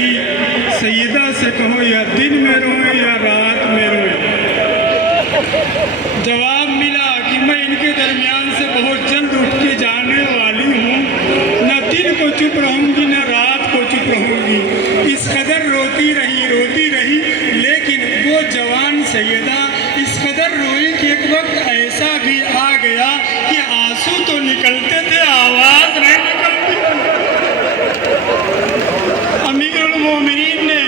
رہی، سیدہ سے کہو یا دن میں روئے یا رات میں روئے۔ جواب ملا کہ میں ان کے درمیان سے بہت جلد اٹھ کے جانے والی ہوں، نہ دن کو چپ رہوں گی نہ رات کو چپ رہوں گی۔ اس قدر روتی رہی، لیکن وہ جوان سیدہ اس قدر روئی کہ ایک وقت ایسا بھی آ گیا کہ آنسو تو نکلتے تھے، آواز نہیں نکلتی۔ امیر المومنین نے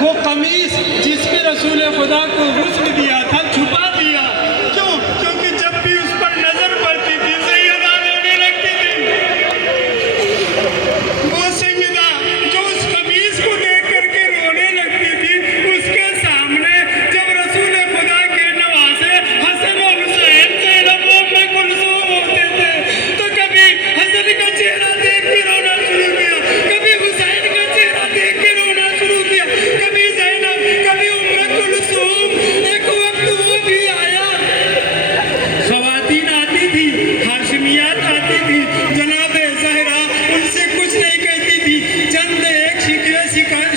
وہ قمیص جس پہ رسول خدا کو غسل دیا تھا چھپا دیا۔ کیوں؟ کیونکہ جب بھی اس پر نظر پڑتی تھی سیدہ رونے لگتی تھی۔ وہ سیدہ جو اس قمیص کو دیکھ کر کے رونے لگتی تھی، اس کے سامنے جب رسول خدا کے نواسے حسن و حسین زینب و ام کلثوم ہوتے تھے تو کبھی حسن کا چہرہ دیکھ کے رونا شروع کیا، کبھی حسین کا چہرہ دیکھ کے رونا شروع کیا، کبھی زینب، کبھی ام کلثوم۔ ایک وقت وہ بھی آیا، خواتین آتی تھی، ہاشمیات آتی تھی، جناب زہرا ان سے کچھ نہیں کہتی تھی، چند ایک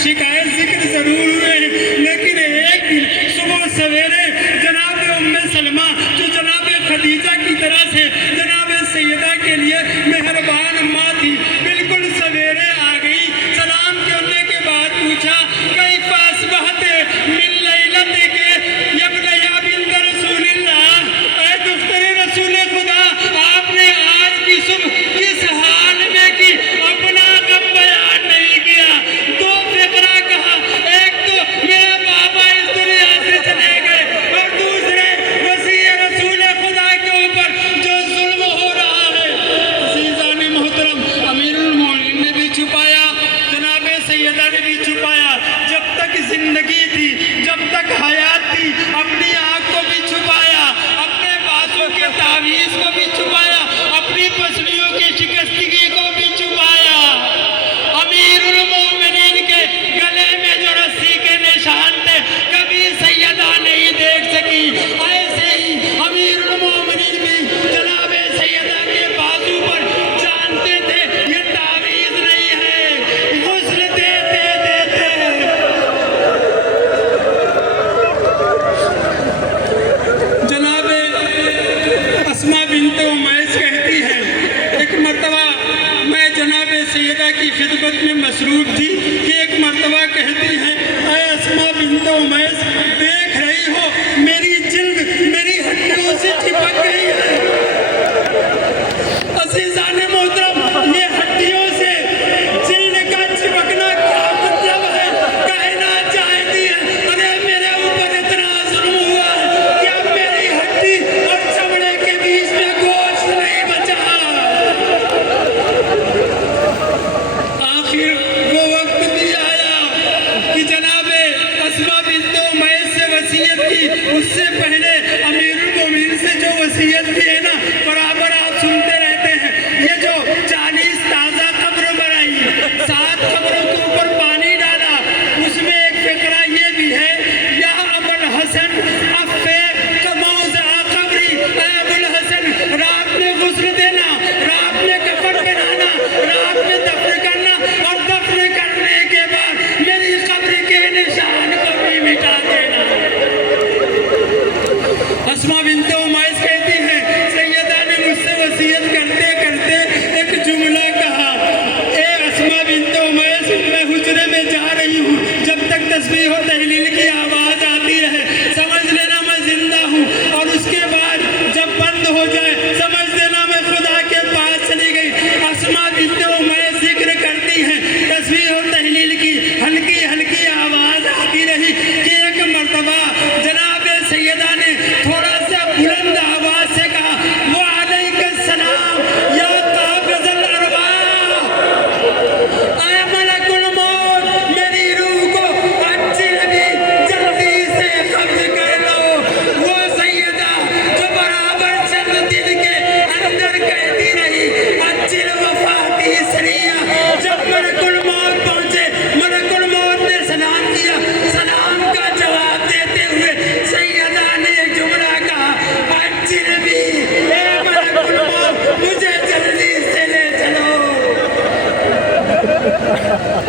شکایت ذکر ضرور ہوئے ہیں، لیکن ایک دن صبح سویرے جناب ام سلمہ جو جناب خدیجہ کی طرح سے جناب سیدہ کے لیے مہربان ماں تھی، بالکل سویرے آ گئی، سلام کرنے کے بعد پوچھا کیف اصبحت من لیلتک یا ابن بنت رسول اللہ، اے دختر رسول خدا آپ نے آج کی صبح کس حال میں کی، اپنا غم بیان نہیں کیا۔ دو فقرہ کہا، ایک تو میرے بابا اس دنیا سے چلے گئے، اور دوسرے وسیع رسول خدا کے اوپر جو ظلم ہو رہا ہے۔ عزیزان محترم، امیر المومنین نے بھی چھپایا، جناب سیدہ نے بھی چھپایا، جب تک زندگی تھی، جب تک حیات تھی، اپنی آنکھ کو بھی چھپایا، اپنے بازو کے تعویذ کو بھی چھپایا، اپنی پسلیوں کی شکستگی کو بھی چھپایا۔ امیر المومنین کے گلے میں جو رسی کے نشان تھے کبھی سیدہ نہیں دیکھ سکی، ایسے ہی امیر المومنین بھی جناب سیدہ کے بازو پر جانتے تھے یہ تعویذ نہیں ہے، غسل دیتے جناب اسماء بنت امیس کہتی ہے، ایک مرتبہ میں جناب سیدہ کی خدمت میں مصروف تھی کہ ایک مرتبہ کہتی ہے، اے اسماء بنت امیس دیکھ رہی ہو میری جلد میری ہڈیوں سے چپک گئی ہے۔ عزیزان محترم، یہ ہڈیوں سے جلد کا چپکنا کیا مطلب ہے؟ کہنا چاہتی ہے ارے میرے اوپر اتنا ظلم ہوا ہے کہ اب میری ہڈی اور چمڑے کے بیچ میں گوشت نہیں بچا۔ آخر وہ وقت بھی آیا کہ جناب اسماء بنت امیس سے وصیت کی، اس سے پہلے امیر المومنین سے جو وصیت کی ہے نا، برابر آپ سنتے رہتے ہیں، یہ جو 40 تازہ قبر بنائی، 7 قبروں کے اوپر پانی ڈالا، اس میں ایک فقرہ یہ بھی ہے، یا ابو الحسن افیق موضع قبری، اے ابو الحسن رات میں غسل دینا، رات میں کفن پہنانا، رات میں دفن کرنا، اور دفن